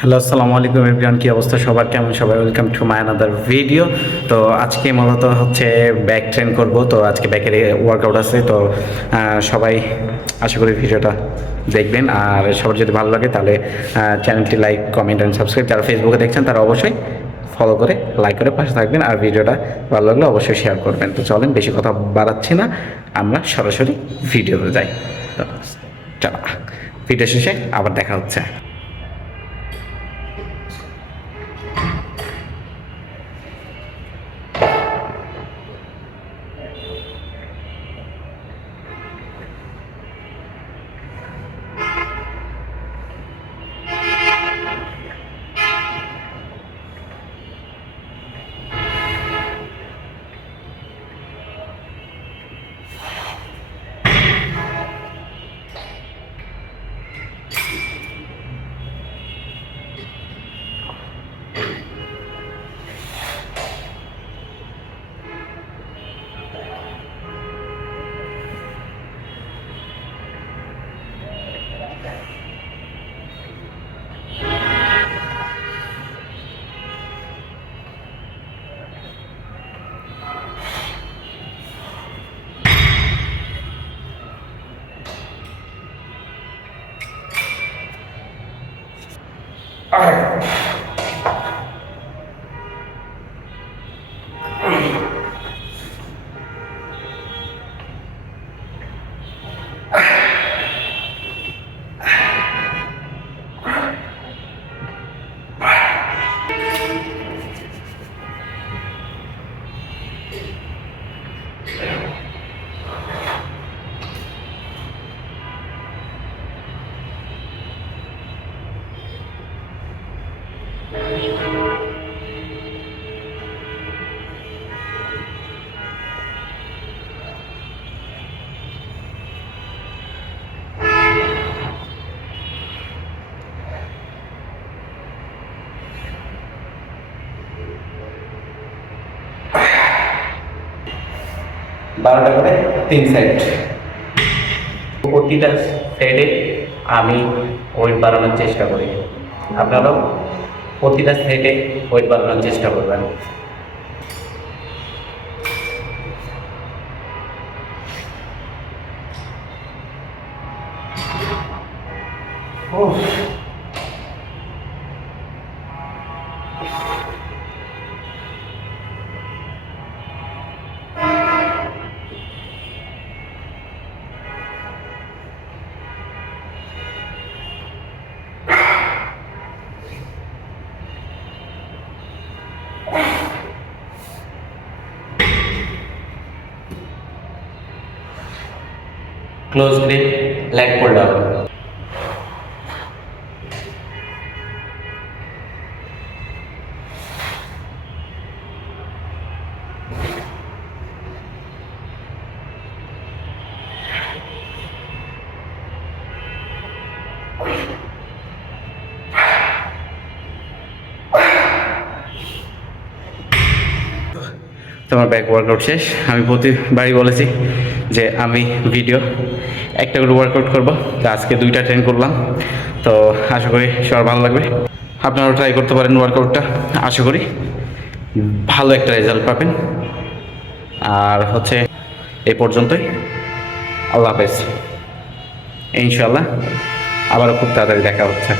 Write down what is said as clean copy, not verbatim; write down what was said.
Hello, আসসালামু আলাইকুম everyone. কি অবস্থা সবার, কেমন সবাই? Welcome to my another video. তো আজকে মূলত হচ্ছে ব্যাক ট্রেন করব। তো আজকে ব্যাকের ওয়ার্কআউট আছে। তো সবাই আশা করি ভিডিওটা দেখবেন, আর সবার যদি ভালো লাগে তাহলে চ্যানেলটি লাইক, কমেন্ট অ্যান্ড সাবস্ক্রাইব। যারা ফেসবুকে দেখছেন তারা অবশ্যই ফলো করে লাইক করে পাশে থাকবেন, আর ভিডিওটা ভালো লাগলে অবশ্যই শেয়ার করবেন। তো চলেন, বেশি কথা বাড়াচ্ছি না, আমরা সরাসরি ভিডিওতে যাই। তো চলো, ভিডিও শেষে আবার দেখা হচ্ছে। বারোটা করে 3 সেট। প্রতিটা সেটে আমি ওয়েট বাড়ানোর চেষ্টা করি। আপনারাও প্রতিটা সেটে ওয়েট বাড়ানোর চেষ্টা করবেন। Close grip leg pull down. তোমার ব্যাক ওয়ার্কআউট শেষ। আমি প্রতিবারই বলেছি যে আমি ভিডিও একটা করে ওয়ার্কআউট করবো, তো আজকে 2টা ট্রেন করলাম। তো আশা করি সবার ভালো লাগবে, আপনারাও ট্রাই করতে পারেন ওয়ার্কআউটটা। আশা করি ভালো একটা রেজাল্ট পাবেন। আর হচ্ছে এই পর্যন্তই। আল্লাহ হাফেজ। ইনশাল্লাহ আবারও খুব তাড়াতাড়ি দেখা হচ্ছে।